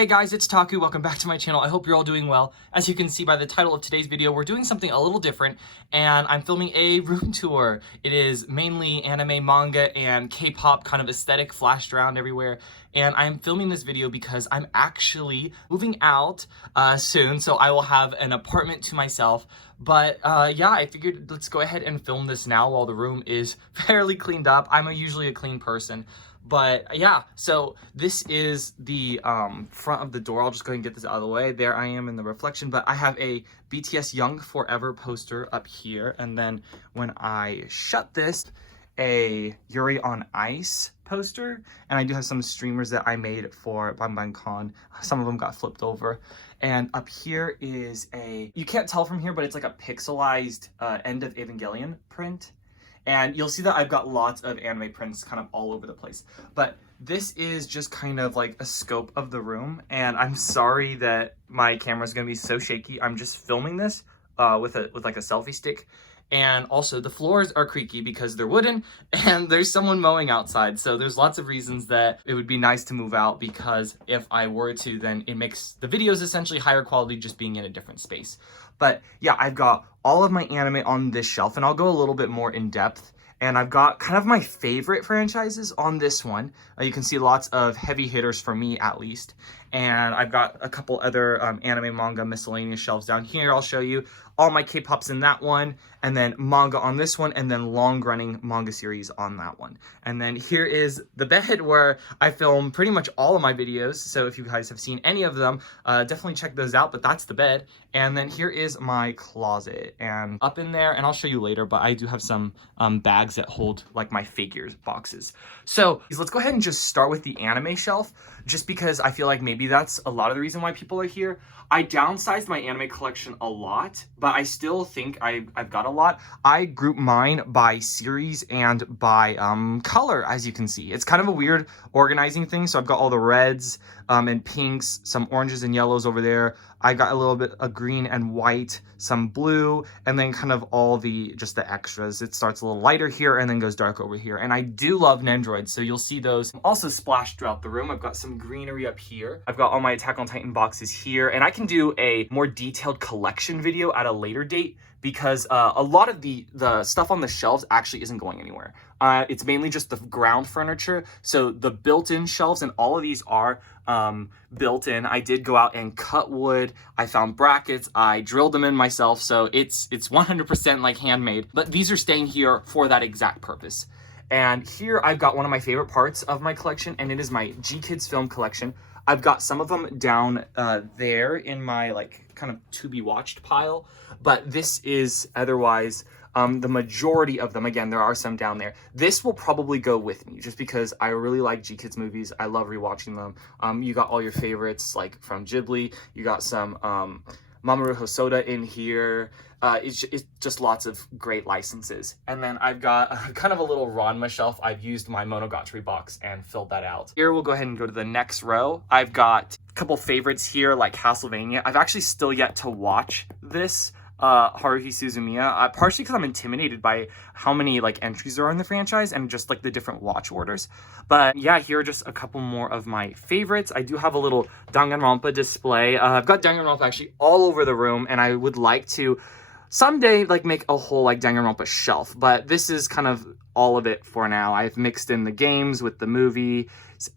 Hey guys, it's Taku. Welcome back to my channel. I hope you're all doing well. As you can see by the title of today's video, we're doing something a little different, and I'm filming a room tour. It is mainly anime, manga, and K-pop kind of aesthetic flashed around everywhere. And I'm filming this video because I'm actually moving out soon, so I will have an apartment to myself. But yeah, I figured let's go ahead and film this now while the room is fairly cleaned up. I'm usually a clean person. But yeah, so this is the front of the door. I'll just go ahead and get this out of the way. There I am in the reflection, but I have a BTS Young Forever poster up here. And then when I shut this, a Yuri on Ice poster. And I do have some streamers that I made for BangBangCon. Some of them got flipped over. And up here is you can't tell from here, but it's like a pixelized End of Evangelion print. And you'll see that I've got lots of anime prints kind of all over the place. But this is just kind of like a scope of the room. And I'm sorry that my camera is going to be so shaky. I'm just filming this with like a selfie stick. And also the floors are creaky because they're wooden and there's someone mowing outside. So there's lots of reasons that it would be nice to move out, because if I were to, then it makes the videos essentially higher quality just being in a different space. But yeah, I've got all of my anime on this shelf, and I'll go a little bit more in depth. And I've got kind of my favorite franchises on this one. You can see lots of heavy hitters for me, at least. And I've got a couple other anime, manga, miscellaneous shelves down here. I'll show you all my K-pops in that one, and then manga on this one, and then long-running manga series on that one. And then here is the bed where I film pretty much all of my videos. So if you guys have seen any of them, definitely check those out, but that's the bed. And then here is my closet, and up in there, and I'll show you later, but I do have some bags that hold like my figures boxes. So let's go ahead and just start with the anime shelf, just because I feel like maybe that's a lot of the reason why people are here. I downsized my anime collection a lot, but I still think I've got a lot. I group mine by series and by color, as you can see. It's kind of a weird organizing thing. So I've got all the reds and pinks, some oranges and yellows over there. I got a little bit of green and white, some blue, and then kind of all just the extras. It starts a little lighter here and then goes dark over here. And I do love Nendoroids, so you'll see those also splashed throughout the room. I've got some greenery up here. I've got all my Attack on Titan boxes here, and I can do a more detailed collection video at a later date, because a lot of the stuff on the shelves actually isn't going anywhere. It's mainly just the ground furniture. So the built-in shelves, and all of these are built in. I did go out and cut wood. I found brackets. I drilled them in myself. So it's 100% like handmade. But these are staying here for that exact purpose. And here I've got one of my favorite parts of my collection, and it is my G-Kids film collection. I've got some of them down there in my like kind of to be watched pile, but this is otherwise the majority of them. Again, there are some down there. This will probably go with me just because I really like G-Kids movies. I love rewatching them. You got all your favorites like from Ghibli. You got some Mamoru Hosoda in here. It's just lots of great licenses. And then I've got kind of a little Ranma shelf. I've used my Monogatari box and filled that out. Here we'll go ahead and go to the next row. I've got a couple favorites here like Castlevania. I've actually still yet to watch this. Haruhi Suzumiya, partially because I'm intimidated by how many like entries there are in the franchise and just like the different watch orders. But yeah, here are just a couple more of my favorites. I do have a little Danganronpa display. I've got Danganronpa actually all over the room, and I would like to someday like make a whole like Danganronpa shelf, but this is kind of all of it for now. I've mixed in the games with the movie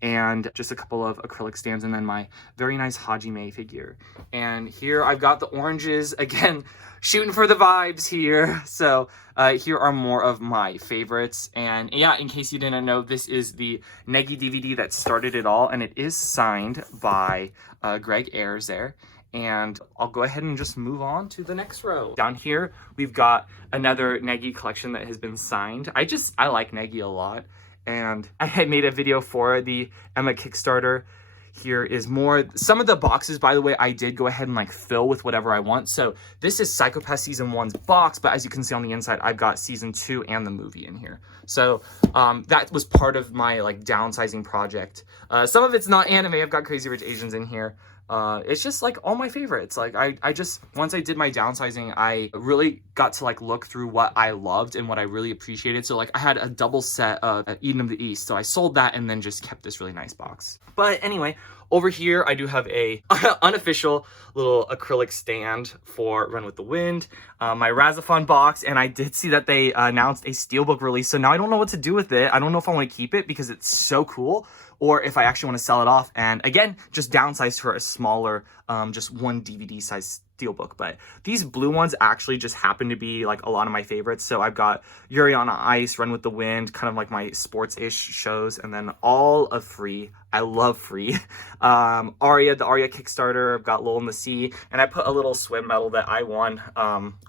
and just a couple of acrylic stands, and then my very nice Hajime figure. And here I've got the oranges, again, shooting for the vibes here. So here are more of my favorites. And yeah, in case you didn't know, this is the Negi DVD that started it all, and it is signed by Greg Ayers there. And I'll go ahead and just move on to the next row. Down here, we've got another Negi collection that has been signed. I like Negi a lot. And I had made a video for the Emma Kickstarter. Here is more. Some of the boxes, by the way, I did go ahead and like fill with whatever I want. So this is Psycho-Pass Season 1's box, but as you can see on the inside, I've got Season 2 and the movie in here. So that was part of my like downsizing project. Some of it's not anime. I've got Crazy Rich Asians in here. It's just like all my favorites. Like I just, once I did my downsizing, I really got to like look through what I loved and what I really appreciated. So like I had a double set of Eden of the East, so I sold that and then just kept this really nice box. But anyway, over here I do have a unofficial little acrylic stand for Run with the Wind, my Razafon box, and I did see that they announced a steelbook release, so now I don't know what to do with it. I don't know if I want to keep it because it's so cool, or if I actually want to sell it off and again just downsize for a smaller just one DVD size steelbook. But these blue ones actually just happen to be like a lot of my favorites. So I've got Yuri on Ice, Run with the Wind, kind of like my sports-ish shows, and then all of Free. I love Free. Aria, the Aria Kickstarter. I've got Lull in the Sea, and I put a little swim medal that I won,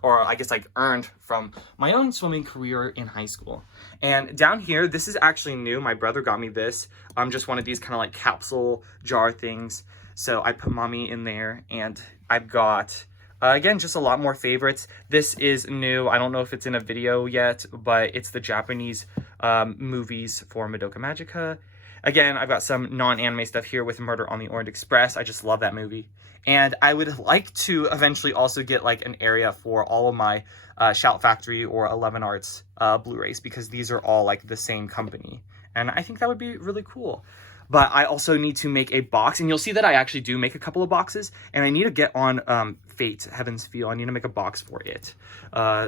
or I guess like earned from my own swimming career in high school. And down here, this is actually new. My brother got me this. Just one of these kind of like capsule jar things. So I put Mommy in there, and I've got, again, just a lot more favorites. This is new. I don't know if it's in a video yet, but it's the Japanese movies for Madoka Magica. Again, I've got some non-anime stuff here with Murder on the Orient Express. I just love that movie. And I would like to eventually also get like an area for all of my Shout Factory or 11 Arts Blu-rays, because these are all like the same company. And I think that would be really cool. But I also need to make a box, and you'll see that I actually do make a couple of boxes, and I need to get on Fate, Heaven's Feel. I need to make a box for it.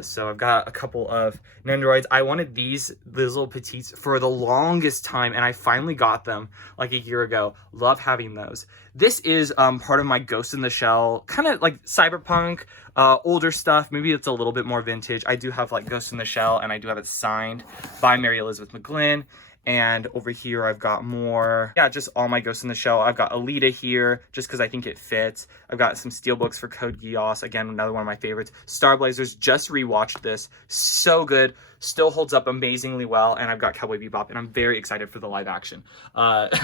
So I've got a couple of Nendoroids. I wanted these little petites for the longest time, and I finally got them like a year ago. Love having those. This is part of my Ghost in the Shell, kind of like cyberpunk, older stuff. Maybe it's a little bit more vintage. I do have like Ghost in the Shell, and I do have it signed by Mary Elizabeth McGlynn. And over here, I've got more, just all my Ghost in the Shell. I've got Alita here, just because I think it fits. I've got some steelbooks for Code Geass. Again, another one of my favorites. Star Blazers, just rewatched this. So good. Still holds up amazingly well. And I've got Cowboy Bebop, and I'm very excited for the live action,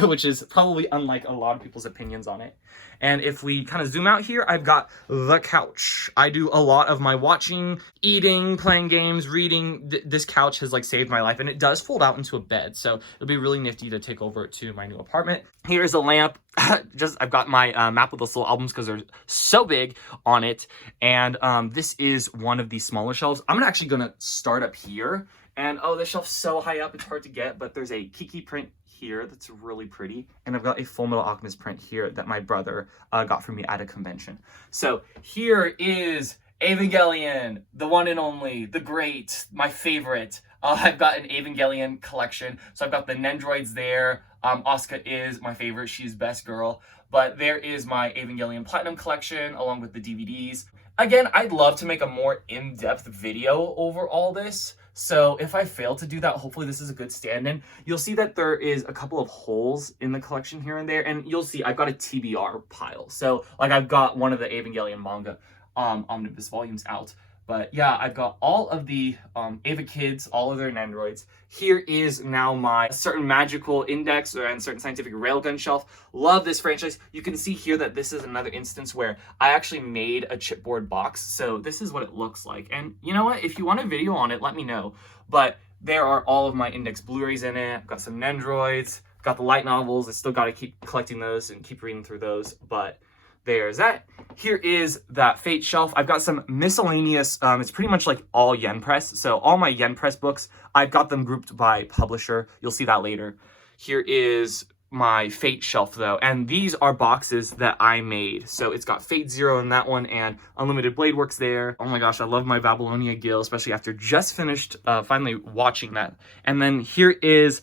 which is probably unlike a lot of people's opinions on it. And if we kind of zoom out here, I've got the couch. I do a lot of my watching, eating, playing games, reading. This couch has like saved my life, and it does fold out into a bed. So it'll be really nifty to take over to my new apartment. Here's a lamp. I've got my Map with the Soul albums because they're so big on it. And this is one of these smaller shelves. I'm actually gonna start up here. And oh, this shelf's so high up, it's hard to get, but there's a Kiki print here that's really pretty, and I've got a Full Metal Alchemist print here that my brother got for me at a convention. So here is Evangelion, the one and only, the great, my favorite. I've got an Evangelion collection, so I've got the Nendoroids there. Asuka is my favorite, she's best girl, but there is my Evangelion Platinum collection along with the DVDs. Again, I'd love to make a more in-depth video over all this. So if I fail to do that, hopefully this is a good stand-in. You'll see that there is a couple of holes in the collection here and there, and you'll see I've got a TBR pile. So like I've got one of the Evangelion manga omnibus volumes out. But yeah, I've got all of the Eva Kids, all of their Nendoroids. Here is now my Certain Magical Index and Certain Scientific Railgun shelf. Love this franchise. You can see here that this is another instance where I actually made a chipboard box. So this is what it looks like. And you know what? If you want a video on it, let me know. But there are all of my Index Blu-rays in it. I've got some Nendoroids, got the light novels. I still got to keep collecting those and keep reading through those. But there's that. Here is that Fate shelf. I've got some miscellaneous, it's pretty much like all Yen Press. So all my Yen Press books, I've got them grouped by publisher. You'll see that later. Here is my Fate shelf though. And these are boxes that I made. So it's got Fate Zero in that one and Unlimited Blade Works there. Oh my gosh, I love my Babylonia Gil, especially after just finished finally watching that. And then here is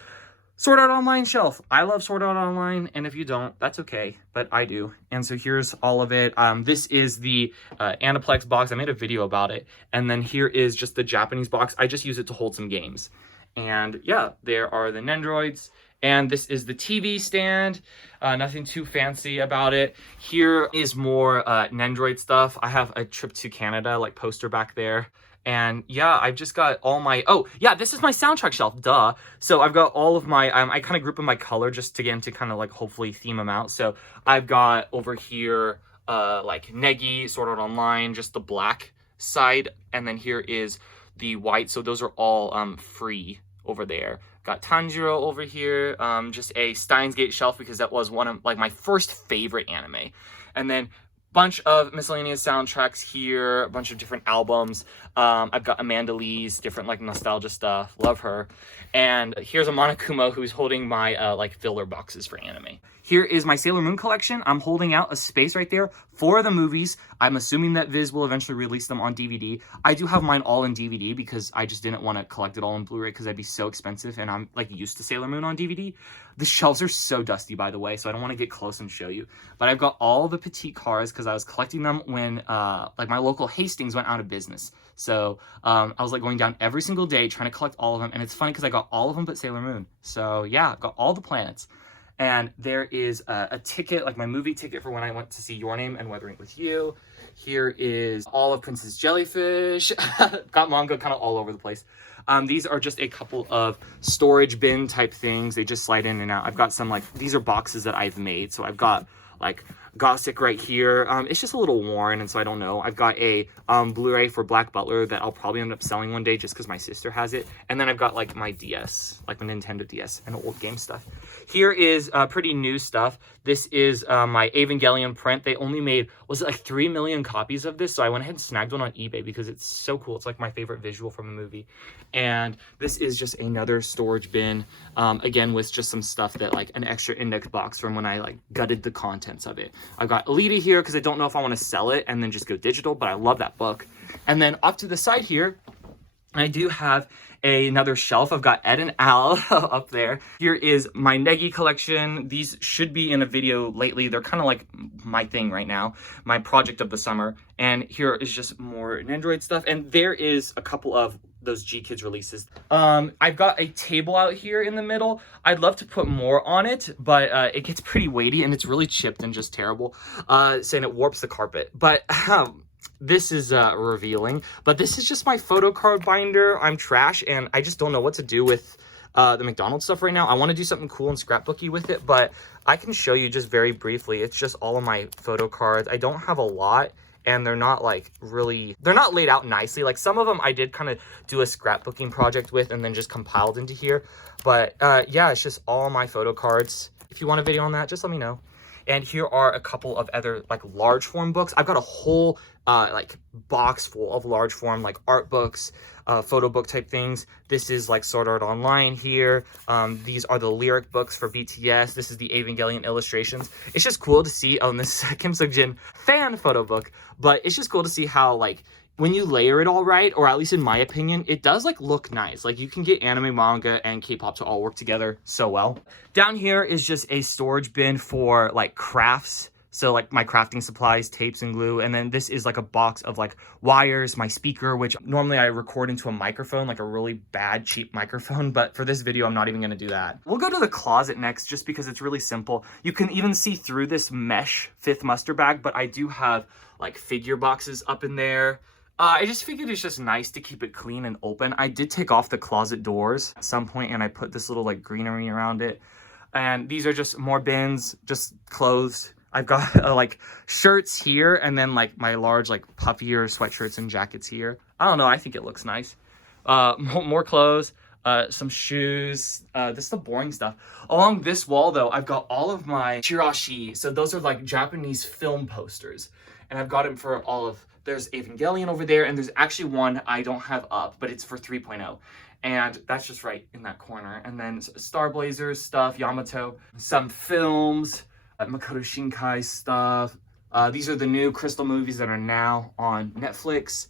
Sword Art Online shelf. I love Sword Art Online, and if you don't, that's okay, but I do. And so here's all of it. This is the Aniplex box. I made a video about it. And then here is just the Japanese box. I just use it to hold some games. And yeah, there are the Nendoroids. And this is the TV stand. Nothing too fancy about it. Here is more Nendoroid stuff. I have a Trip to Canada like poster back there. And yeah, I've just got all my, oh yeah, this is my soundtrack shelf, duh. So I've got all of my, I kind of group them by color just to get into kind of like hopefully theme them out. So I've got over here like Negi, Sword Art Online, just the black side. And then here is the white. So those are all free over there. Got Tanjiro over here, just a Steins Gate shelf because that was one of like my first favorite anime. And then bunch of miscellaneous soundtracks here, a bunch of different albums. I've got Amanda Lee's different like nostalgia stuff, love her. And here's a Monokuma who's holding my like filler boxes for anime. Here is my Sailor Moon collection. I'm holding out a space right there for the movies. I'm assuming that Viz will eventually release them on DVD. I do have mine all in DVD because I just didn't want to collect it all in Blu-ray because that'd be so expensive, and I'm like used to Sailor Moon on DVD. The shelves are so dusty, by the way, so I don't want to get close and show you. But I've got all the petite cars because I was collecting them when like my local Hastings went out of business. So I was like going down every single day trying to collect all of them, and it's funny because I got all of them but Sailor Moon. So yeah, I've got all the planets. And there is a ticket, like my movie ticket for when I went to see Your Name and Weathering with You. Here is all of Princess Jellyfish. Got manga kind of all over the place. These are just a couple of storage bin type things. They just slide in and out. I've got some like, these are boxes that I've made. So I've got like Gothic right here. It's just a little worn, and so I don't know. I've got a Blu-ray for Black Butler that I'll probably end up selling one day just because my sister has it. And then I've got like my DS, like my Nintendo DS and old game stuff. Here is pretty new stuff. This is my Evangelion print. They only made, was it like 3 million copies of this? So I went ahead and snagged one on eBay because it's so cool. It's like my favorite visual from a movie. And this is just another storage bin, again, with just some stuff that like an extra index box from when I like gutted the contents of it. I've got Alita here because I don't know if I want to sell it and then just go digital, but I love that book. And then off to the side here, I do have another shelf. I've got Ed and Al up there. Here is my Negi collection. These should be in a video lately. They're kind of like my thing right now, my project of the summer. And here is just more Nendoroid stuff. And there is a couple of those G-Kids releases. I've got a table out here in the middle. I'd love to put more on it, but it gets pretty weighty and it's really chipped and just terrible. Saying it warps the carpet. But this is revealing, but this is just my photo card binder. I'm trash and I just don't know what to do with the McDonald's stuff right now. I want to do something cool and scrapbooky with it, but I can show you just very briefly. It's just all of my photo cards. I don't have a lot, and they're not like really, they're not laid out nicely. Like some of them I did kind of do a scrapbooking project with and then just compiled into here. But yeah, it's just all my photo cards. If you want a video on that, just let me know. And here are a couple of other like large form books. I've got a whole like box full of large form like art books, photo book type things. This is like Sword Art Online here. These are the lyric books for BTS. This is the Evangelion illustrations. It's just cool to see. Oh, and this is Kim Seok-jin fan photo book. But it's just cool to see how like when you layer it all right, or at least in my opinion, it does like look nice. Like you can get anime, manga, and K-pop to all work together so well. Down here is just a storage bin for like crafts. So like my crafting supplies, tapes and glue. And then this is like a box of like wires, my speaker, which normally I record into a microphone, like a really bad, cheap microphone. But for this video, I'm not even gonna do that. We'll go to the closet next just because it's really simple. You can even see through this mesh fifth muster bag, but I do have like figure boxes up in there. I just figured it's just nice to keep it clean and open. I did take off the closet doors at some point and I put this little like greenery around it. And these are just more bins, just clothes. I've got like shirts here and then like my large like puffier sweatshirts and jackets here. I don't know, I think it looks nice. More clothes, some shoes. This is the boring stuff. Along this wall though, I've got all of my chirashi. So those are like Japanese film posters. And I've got them for all of, there's Evangelion over there, and there's actually one I don't have up, but it's for 3.0. And that's just right in that corner. And then Star Blazers stuff, Yamato, some films, Makoto Shinkai stuff. These are the new Crystal movies that are now on Netflix.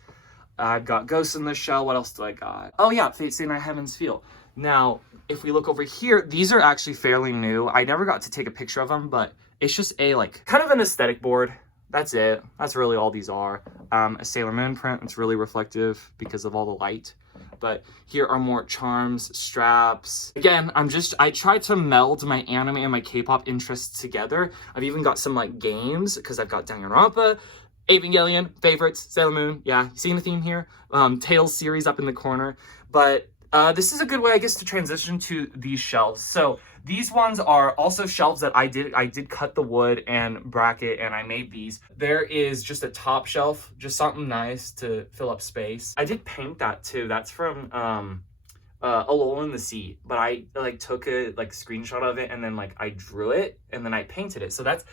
I've got Ghost in the Shell. What else do I got? Oh yeah, Fate Stay Night Heaven's Feel. Now, if we look over here, these are actually fairly new. I never got to take a picture of them, but it's just a like kind of an aesthetic board. That's it. That's really all these are. A Sailor Moon print. It's really reflective because of all the light. But here are more charms, straps. Again, I tried to meld my anime and my K-pop interests together. I've even got some like games because I've got Danganronpa, Evangelion, favorites, Sailor Moon. Yeah, seeing the theme here. Tales series up in the corner. But this is a good way, I guess, to transition to these shelves. So these ones are also shelves that I did cut the wood and bracket and I made these. There is just a top shelf, just something nice to fill up space. I did paint that too. That's from A Lull in the Sea, but I like took a like screenshot of it and then like I drew it and then I painted it. So that's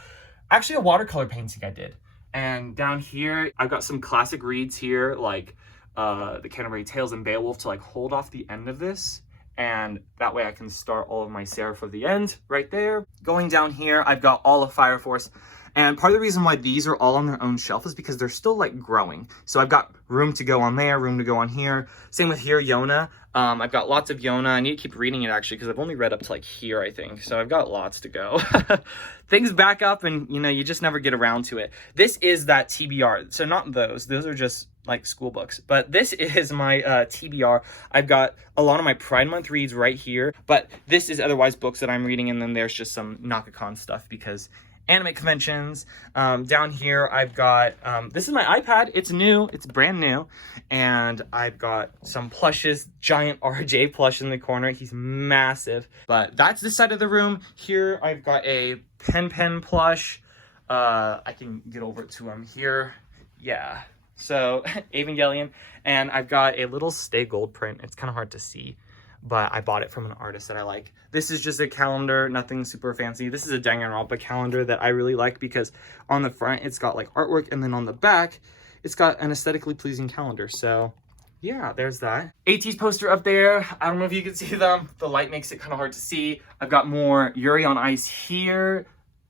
actually a watercolor painting I did. And down here, I've got some classic reads here, like the Canterbury Tales and Beowulf, to like hold off the end of this. And that way I can start all of my Seraph of the End right there. Going down here, I've got all of Fire Force. And part of the reason why these are all on their own shelf is because they're still like growing. So I've got room to go on there, room to go on here. Same with here, Yona. I've got lots of Yona. I need to keep reading it actually because I've only read up to like here, I think. So I've got lots to go. Things back up and you know, you just never get around to it. This is that TBR. So not those. Those are just like school books. But this is my TBR. I've got a lot of my Pride Month reads right here. But this is otherwise books that I'm reading. And then there's just some Nakacon stuff because anime conventions. Down here I've got this is my iPad. It's new, it's brand new, and I've got some plushes. Giant RJ plush in the corner. He's massive. But that's this side of the room. Here I've got a pen plush. I can get over to him here. Yeah, so Evangelion. And I've got a little Stay Gold print. It's kind of hard to see, but I bought it from an artist that I like. This is just a calendar, nothing super fancy. This is a Danganronpa calendar that I really like because on the front, it's got like artwork, and then on the back, it's got an aesthetically pleasing calendar. So yeah, there's that. AT's poster up there. I don't know if you can see them. The light makes it kind of hard to see. I've got more Yuri on Ice here,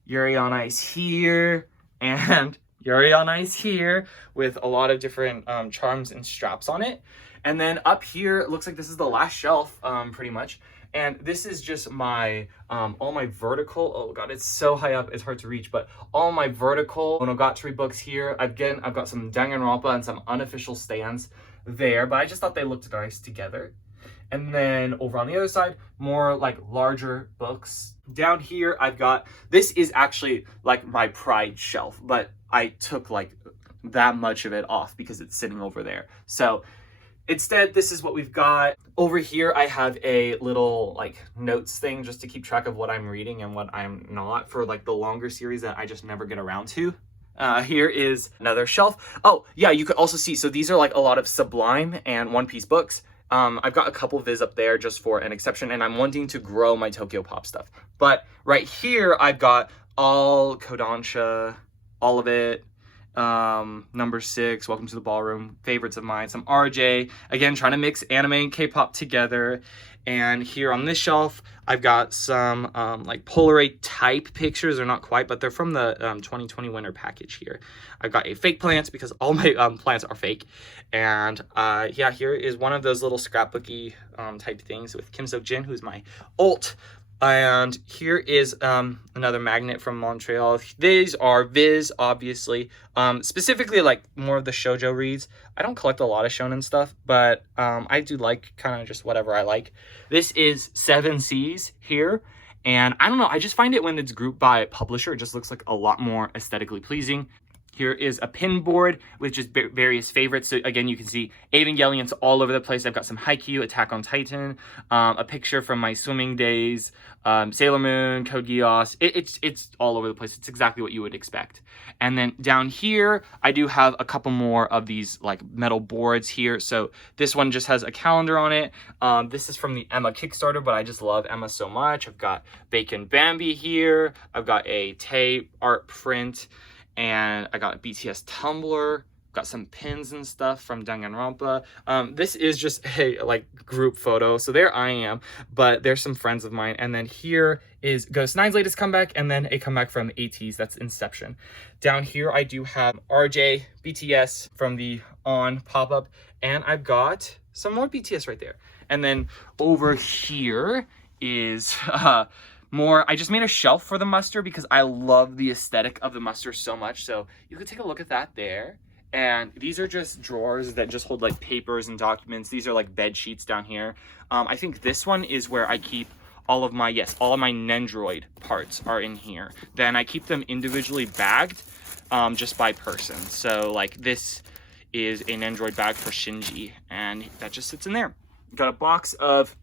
Yuri on Ice here, and Yuri on Ice here with a lot of different charms and straps on it. And then up here, it looks like this is the last shelf, pretty much. And this is just my, all my vertical, oh God, it's so high up, it's hard to reach, but all my vertical Monogatari books here. Again, I've got some Danganronpa and some unofficial stands there, but I just thought they looked nice together. And then over on the other side, more like larger books. Down here, I've got, this is actually like my Pride shelf, but I took like that much of it off because it's sitting over there. So instead, this is what we've got. Over here, I have a little like notes thing just to keep track of what I'm reading and what I'm not for like the longer series that I just never get around to. Here is another shelf. Oh yeah, you could also see, so these are like a lot of Sublime and One Piece books. I've got a couple Viz up there just for an exception, and I'm wanting to grow my Tokyo Pop stuff. But right here, I've got all Kodansha, all of it. Number 6, Welcome to the Ballroom, favorites of mine, some RJ, again trying to mix anime and K-pop together. And here on this shelf I've got some like Polaroid type pictures. They're not quite, but they're from the 2020 winter package here. I've got a fake plant because all my plants are fake. And yeah, here is one of those little scrapbooky type things with Kim Seok-jin, who's my alt. And here is another magnet from Montreal. These are Viz, obviously. Specifically, like more of the shoujo reads. I don't collect a lot of shonen stuff, but I do like kind of just whatever I like. This is Seven Seas here. And I don't know, I just find it when it's grouped by publisher, it just looks like a lot more aesthetically pleasing. Here is a pin board with just various favorites. So again, you can see Evangelion's all over the place. I've got some Haikyuu, Attack on Titan, a picture from my swimming days, Sailor Moon, Code Geass. It's all over the place. It's exactly what you would expect. And then down here, I do have a couple more of these like metal boards here. So this one just has a calendar on it. This is from the Emma Kickstarter, but I just love Emma so much. I've got Bacon Bambi here. I've got a Tay art print. And I got a BTS tumbler, got some pins and stuff from Danganronpa. This is just a like group photo, so there I am, but there's some friends of mine. And then here is Ghost 9's latest comeback, and then a comeback from ATEEZ, that's Inception. Down here I do have RJ, BTS from the On pop-up, and I've got some more BTS right there. And then over here is more, I just made a shelf for the muster because I love the aesthetic of the muster so much. So you could take a look at that there. And these are just drawers that just hold like papers and documents. These are like bed sheets down here. I think this one is where I keep all of my, yes, all of my Nendoroid parts are in here. Then I keep them individually bagged just by person. So like this is a Nendoroid bag for Shinji, and that just sits in there. Got a box of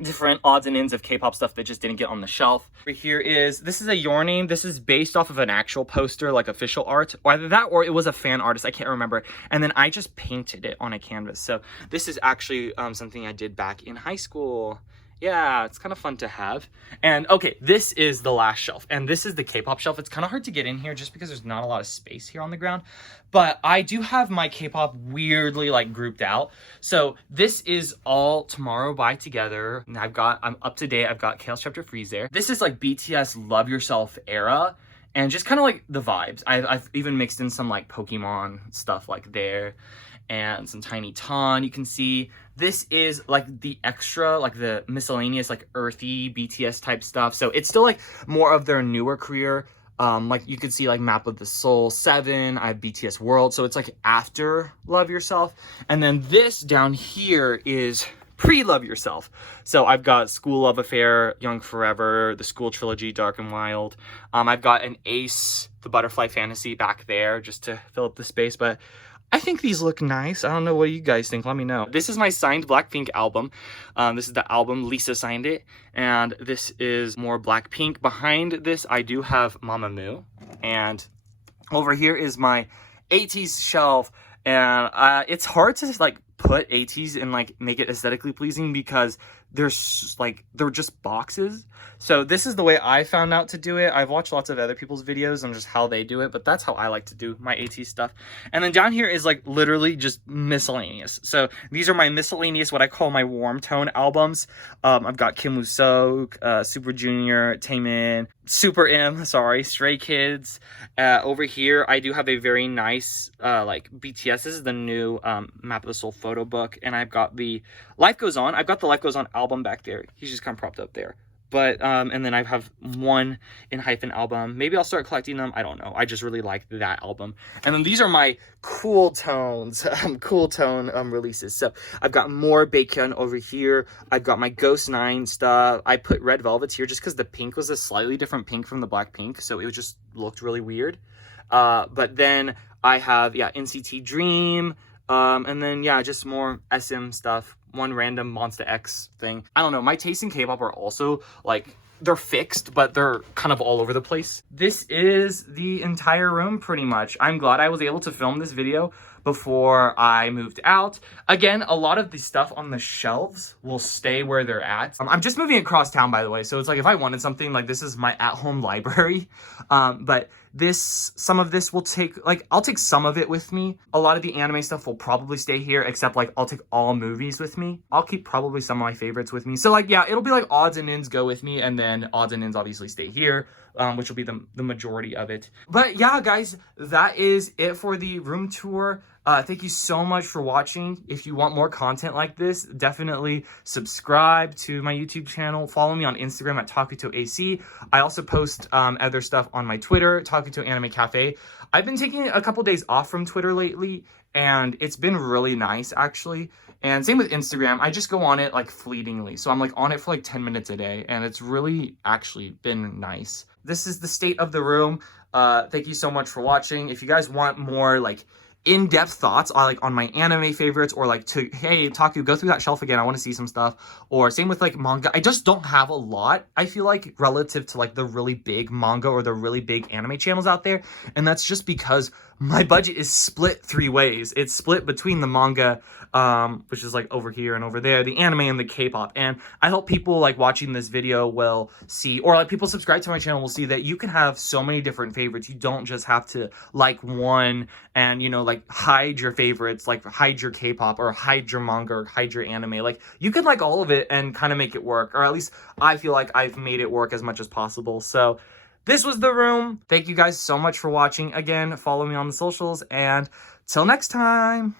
different odds and ends of K-pop stuff that just didn't get on the shelf. Over here is, this is a Your Name. This is based off of an actual poster, like official art, or either that or it was a fan artist, I can't remember. And then I just painted it on a canvas. So this is actually something I did back in high school. Yeah, it's kind of fun to have. And okay, this is the last shelf, and this is the K-pop shelf. It's kind of hard to get in here just because there's not a lot of space here on the ground, but I do have my K-pop weirdly like grouped out. So this is all Tomorrow by Together, and I'm up to date. I've got Chaos Chapter Freeze there. This is like BTS Love Yourself era, and just kind of like the vibes. I've even mixed in some like Pokemon stuff like there, and some Tiny Ton. You can see this is like the extra, like the miscellaneous, like earthy BTS type stuff. So it's still like more of their newer career. Like you could see like Map of the Soul 7, I have BTS World. So it's like after Love Yourself. And then this down here is pre-Love Yourself. So I've got School Love Affair, Young Forever, the School Trilogy, Dark and Wild. I've got an Ace, the Butterfly Fantasy back there just to fill up the space. But I think these look nice. I don't know what you guys think. Let me know. This is my signed Blackpink album. This is the album. Lisa signed it. And this is more Blackpink. Behind this, I do have Mamamoo. And over here is my ATEEZ shelf. And it's hard to like put ATEEZ and like make it aesthetically pleasing because they're just boxes. So this is the way I found out to do it. I've watched lots of other people's videos on just how they do it, but that's how I like to do my ATEEZ stuff. And then down here is like literally just miscellaneous. So these are my miscellaneous, what I call my warm tone albums. I've got Kim Woo Sok, Super Junior, Taemin, Super M, sorry, Stray Kids. Over here, I do have a very nice like BTS. This is the new Map of the Soul photo book, and I've got the Life Goes On. I've got the Life Goes On album back there. He's just kind of propped up there. But and then I have one in hyphen album. Maybe I'll start collecting them. I don't know. I just really like that album. And then these are my cool tones, cool tone releases. So I've got more Baekhyun over here. I've got my Ghost 9 stuff. I put Red Velvets here just because the pink was a slightly different pink from the Blackpink, so it just looked really weird. But then I have NCT Dream. And then just more SM stuff. One random Monsta X thing. I don't know, my tastes in K-pop are also like, they're fixed, but they're kind of all over the place. This is the entire room pretty much. I'm glad I was able to film this video before I moved out. Again, a lot of the stuff on the shelves will stay where they're at. I'm just moving across town, by the way, so it's like if I wanted something, like this is my at-home library. But some of this will take, like, I'll take some of it with me. A lot of the anime stuff will probably stay here, except like I'll take all movies with me. I'll keep probably some of my favorites with me. So like, yeah, it'll be like odds and ends go with me, and then odds and ends obviously stay here. Which will be the majority of it. But yeah, guys, that is it for the room tour. Thank you so much for watching. If you want more content like this, definitely subscribe to my YouTube channel. Follow me on Instagram at TakutoAC. I also post other stuff on my Twitter, Takuto Anime Cafe. I've been taking a couple days off from Twitter lately, and it's been really nice, actually. And same with Instagram. I just go on it like fleetingly. So I'm like on it for like 10 minutes a day, and it's really actually been nice. This is the state of the room. Thank you so much for watching. If you guys want more like in-depth thoughts on my anime favorites, or like hey Taku, go through that shelf again, I want to see some stuff, or same with like manga. I just don't have a lot, I feel like, relative to like the really big manga or the really big anime channels out there, and that's just because my budget is split 3 ways. It's split between the manga, which is like over here and over there, the anime and the K-pop. And I hope people like watching this video will see, or like people subscribe to my channel will see that you can have so many different favorites. You don't just have to like one and, you know, like hide your favorites, like hide your K-pop or hide your manga or hide your anime. Like you can like all of it and kind of make it work, or at least I feel like I've made it work as much as possible. So this was the room. Thank you guys so much for watching. Again, follow me on the socials, and till next time.